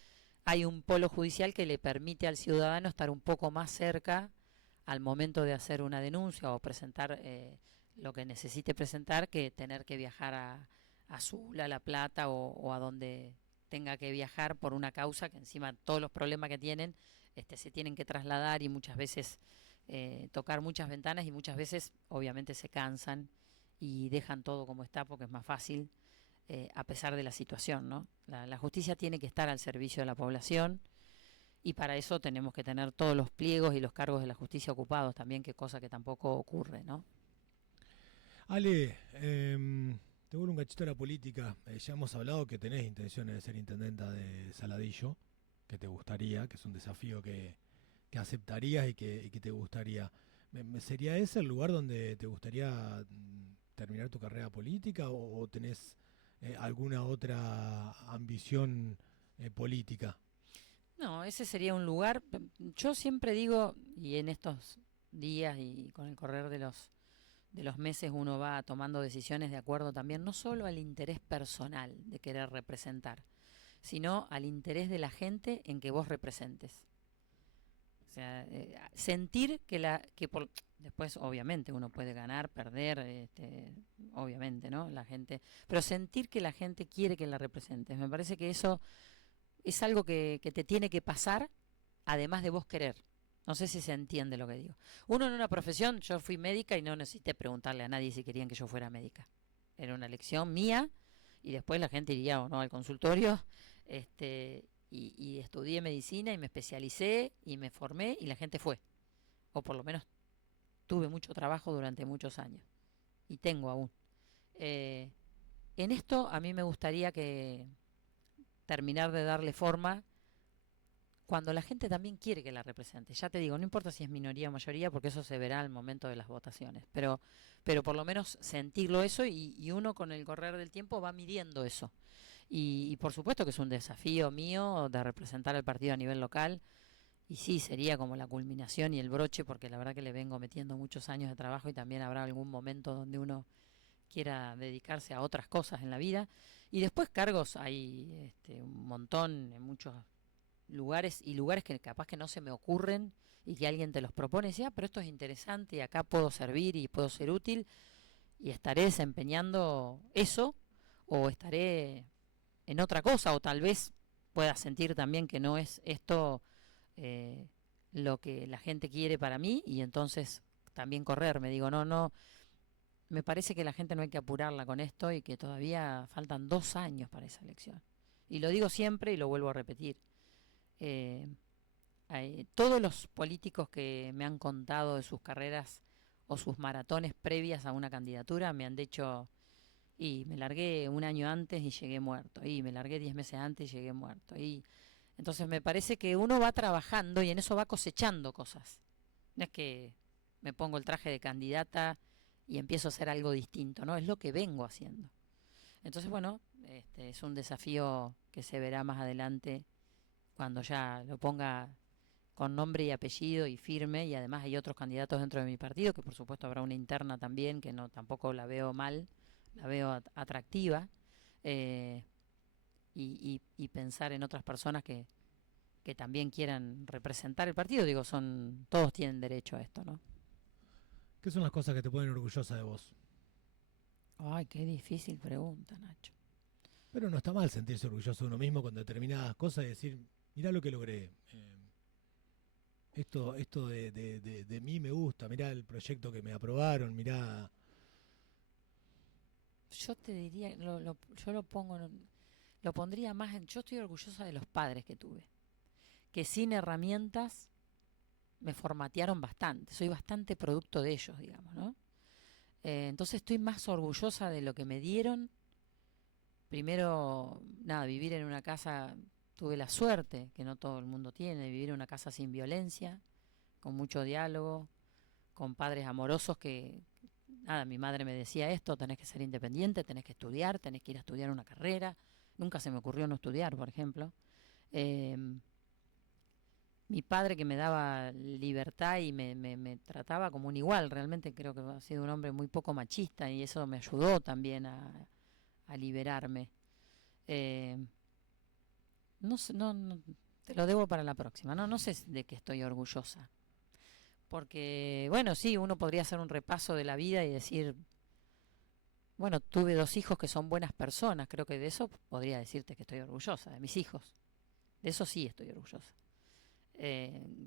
hay un polo judicial que le permite al ciudadano estar un poco más cerca al momento de hacer una denuncia o presentar lo que necesite presentar, que tener que viajar a Sula, La Plata o a donde tenga que viajar por una causa que encima todos los problemas que tienen se tienen que trasladar y muchas veces tocar muchas ventanas, y muchas veces obviamente se cansan y dejan todo como está porque es más fácil, a pesar de la situación, ¿no? La justicia tiene que estar al servicio de la población, y para eso tenemos que tener todos los pliegos y los cargos de la justicia ocupados también, que cosa que tampoco ocurre, ¿no? Ale, te vuelvo un cachito a la política. Ya hemos hablado que tenés intenciones de ser intendenta de Saladillo, que te gustaría, que es un desafío que aceptarías y que te gustaría. ¿Sería ese el lugar donde te gustaría terminar tu carrera política o tenés alguna otra ambición política? No, ese sería un lugar. Yo siempre digo, y en estos días y con el correr de los meses uno va tomando decisiones de acuerdo también no solo al interés personal de querer representar, sino al interés de la gente en que vos representes. O sea, sentir después obviamente uno puede ganar, perder, obviamente, ¿no? La gente, pero sentir que la gente quiere que la representes. Me parece que eso es algo que te tiene que pasar, además de vos querer. No sé si se entiende lo que digo. Uno en una profesión, yo fui médica y no necesité preguntarle a nadie si querían que yo fuera médica. Era una elección mía, y después la gente iría o no al consultorio, y estudié medicina y me especialicé y me formé y la gente fue. O por lo menos tuve mucho trabajo durante muchos años y tengo aún. En esto a mí me gustaría que terminar de darle forma cuando la gente también quiere que la represente. Ya te digo, no importa si es minoría o mayoría, porque eso se verá al momento de las votaciones, pero por lo menos sentirlo eso, y uno con el correr del tiempo va midiendo eso. Y por supuesto que es un desafío mío de representar al partido a nivel local, y sí, sería como la culminación y el broche, porque la verdad que le vengo metiendo muchos años de trabajo, y también habrá algún momento donde uno quiera dedicarse a otras cosas en la vida. Y después cargos hay un montón en muchos lugares, y lugares que capaz que no se me ocurren y que alguien te los propone y dice, pero esto es interesante y acá puedo servir y puedo ser útil, y estaré desempeñando eso, o estaré en otra cosa, o tal vez pueda sentir también que no es esto eh, lo que la gente quiere para mí, y entonces también correr. Me digo, no, me parece que la gente no hay que apurarla con esto, y que todavía faltan 2 años para esa elección. Y lo digo siempre y lo vuelvo a repetir. Eh, Todos los políticos que me han contado de sus carreras o sus maratones previas a una candidatura me han dicho, y me largué un año antes y llegué muerto, y me largué 10 meses antes y llegué muerto. Y entonces me parece que uno va trabajando y en eso va cosechando cosas. No es que me pongo el traje de candidata y empiezo a hacer algo distinto, no, es lo que vengo haciendo. Entonces, bueno, es un desafío que se verá más adelante cuando ya lo ponga con nombre y apellido y firme, y además hay otros candidatos dentro de mi partido, que por supuesto habrá una interna también, que no tampoco la veo mal, la veo atractiva, eh, y pensar en otras personas que también quieran representar el partido. Digo, todos tienen derecho a esto, ¿no? ¿Qué son las cosas que te ponen orgullosa de vos? Ay, qué difícil pregunta, Nacho. Pero no está mal sentirse orgulloso de uno mismo con determinadas cosas y decir, mirá lo que logré. Esto de mí me gusta, mirá el proyecto que me aprobaron, mirá. Yo te diría, yo lo pondría más yo estoy orgullosa de los padres que tuve, que sin herramientas me formatearon bastante, soy bastante producto de ellos, digamos, ¿no? Entonces estoy más orgullosa de lo que me dieron. Primero, nada, vivir en una casa, tuve la suerte, que no todo el mundo tiene, de vivir en una casa sin violencia, con mucho diálogo, con padres amorosos que, nada, mi madre me decía esto, tenés que ser independiente, tenés que estudiar, tenés que ir a estudiar una carrera. Nunca se me ocurrió no estudiar, por ejemplo. Eh, Mi padre que me daba libertad y me trataba como un igual, realmente creo que ha sido un hombre muy poco machista y eso me ayudó también a liberarme. Eh, no sé, te lo debo para la próxima, no sé de qué estoy orgullosa. Porque, bueno, sí, uno podría hacer un repaso de la vida y decir, bueno, tuve 2 hijos que son buenas personas, creo que de eso podría decirte que estoy orgullosa, de mis hijos. De eso sí estoy orgullosa.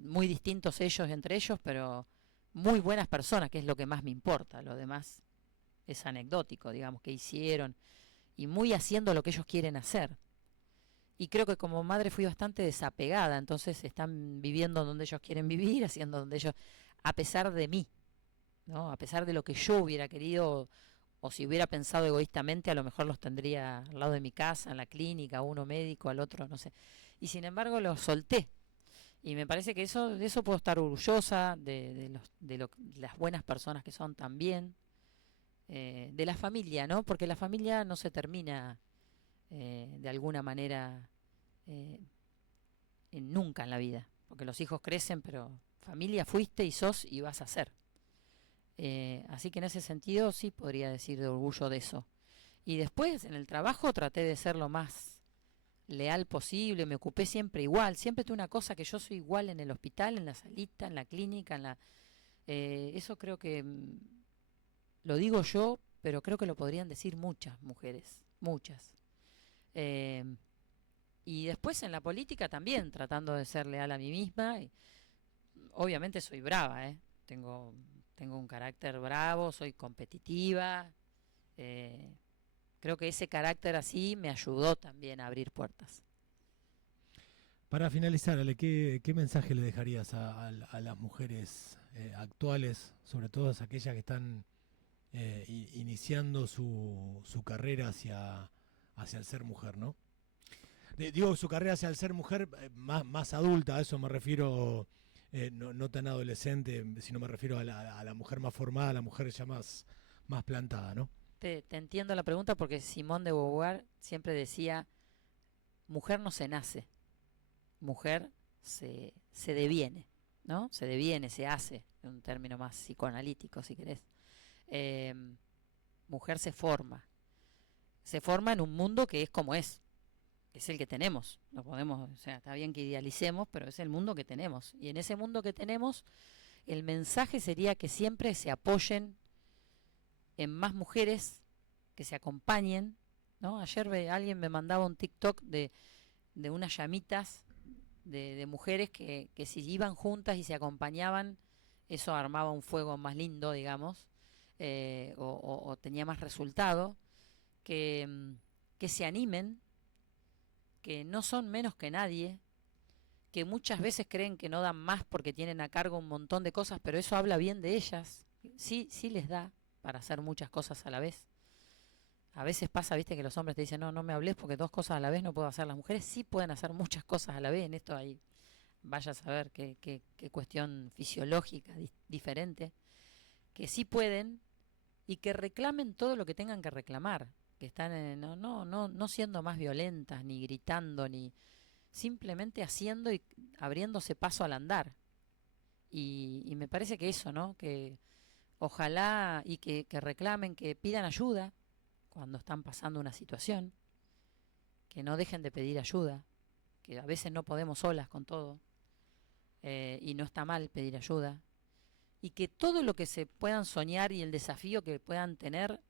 Muy distintos ellos entre ellos, pero muy buenas personas, que es lo que más me importa. Lo demás es anecdótico, digamos, que hicieron y muy haciendo lo que ellos quieren hacer. Y creo que como madre fui bastante desapegada, entonces están viviendo donde ellos quieren vivir, haciendo donde ellos, a pesar de mí, ¿no? A pesar de lo que yo hubiera querido, o si hubiera pensado egoístamente, a lo mejor los tendría al lado de mi casa, en la clínica, uno médico, al otro, no sé. Y sin embargo los solté. Y me parece que de eso puedo estar orgullosa, de las buenas personas que son también, de la familia, ¿no? Porque la familia no se termina de alguna manera eh, nunca en la vida, porque los hijos crecen, pero familia fuiste y sos y vas a ser. Así que en ese sentido sí podría decir de orgullo de eso. Y después en el trabajo traté de ser lo más leal posible, me ocupé siempre igual, siempre tuve una cosa que yo soy igual en el hospital, en la salita, en la clínica, eso creo que lo digo yo, pero creo que lo podrían decir muchas mujeres, muchas. Eh, y después en la política también, tratando de ser leal a mí misma. Y obviamente soy brava, ¿eh? Tengo un carácter bravo, soy competitiva. eh, Creo que ese carácter así me ayudó también a abrir puertas. Para finalizar, Ale, ¿qué mensaje le dejarías a las mujeres actuales, sobre todo aquellas que están iniciando su carrera hacia el ser mujer, ¿no? Digo su carrera hacia el ser mujer más adulta, a eso me refiero, no tan adolescente, sino me refiero a la mujer más formada, a la mujer ya más plantada, ¿no? Te entiendo la pregunta porque Simone de Beauvoir siempre decía, mujer no se nace, mujer se deviene, ¿no? Se deviene, se hace, en un término más psicoanalítico, si querés. Eh, Mujer se forma en un mundo que es como es el que tenemos. No podemos, o sea, está bien que idealicemos, pero es el mundo que tenemos. Y en ese mundo que tenemos, el mensaje sería que siempre se apoyen en más mujeres, que se acompañen, ¿no? Ayer alguien me mandaba un TikTok de unas llamitas de mujeres que si iban juntas y se acompañaban, eso armaba un fuego más lindo, digamos, o tenía más resultado, que se animen, que no son menos que nadie, que muchas veces creen que no dan más porque tienen a cargo un montón de cosas, pero eso habla bien de ellas. Sí, sí les da para hacer muchas cosas a la vez. A veces pasa, viste, que los hombres te dicen, no me hables porque 2 cosas a la vez no puedo hacer. Las mujeres sí pueden hacer muchas cosas a la vez. En esto hay, vaya a saber qué cuestión fisiológica diferente. Que sí pueden y que reclamen todo lo que tengan que reclamar. Que están no siendo más violentas, ni gritando, ni simplemente haciendo y abriéndose paso al andar. Y me parece que eso, ¿no? Que ojalá y que reclamen, que pidan ayuda cuando están pasando una situación, que no dejen de pedir ayuda, que a veces no podemos solas con todo, y no está mal pedir ayuda, y que todo lo que se puedan soñar y el desafío que puedan tener,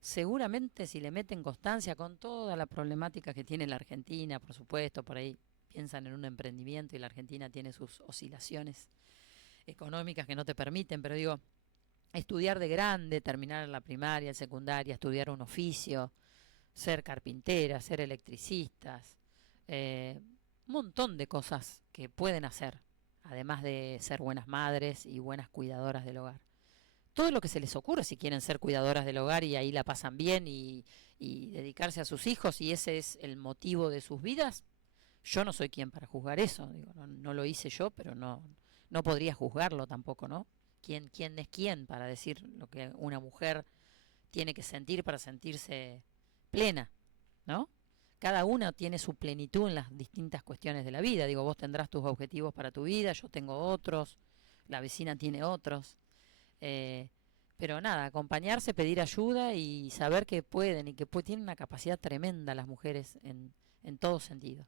seguramente si le meten constancia con toda la problemática que tiene la Argentina, por supuesto, por ahí piensan en un emprendimiento y la Argentina tiene sus oscilaciones económicas que no te permiten, pero digo, estudiar de grande, terminar la primaria, secundaria, estudiar un oficio, ser carpinteras, ser electricistas, un montón de cosas que pueden hacer, además de ser buenas madres y buenas cuidadoras del hogar. Todo lo que se les ocurre si quieren ser cuidadoras del hogar y ahí la pasan bien y dedicarse a sus hijos y ese es el motivo de sus vidas, yo no soy quien para juzgar eso, digo, no lo hice yo, pero no podría juzgarlo tampoco, ¿no? ¿Quién es quién para decir lo que una mujer tiene que sentir para sentirse plena, ¿no? Cada una tiene su plenitud en las distintas cuestiones de la vida. Digo, vos tendrás tus objetivos para tu vida, yo tengo otros, la vecina tiene otros. Pero nada, acompañarse, pedir ayuda y saber que pueden y que tienen una capacidad tremenda las mujeres en todo sentido.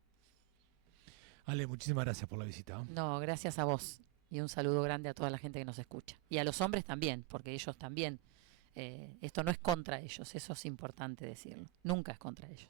Ale, muchísimas gracias por la visita. No, gracias a vos. Y un saludo grande a toda la gente que nos escucha. Y a los hombres también, porque ellos también, esto no es contra ellos, eso es importante decirlo. Nunca es contra ellos.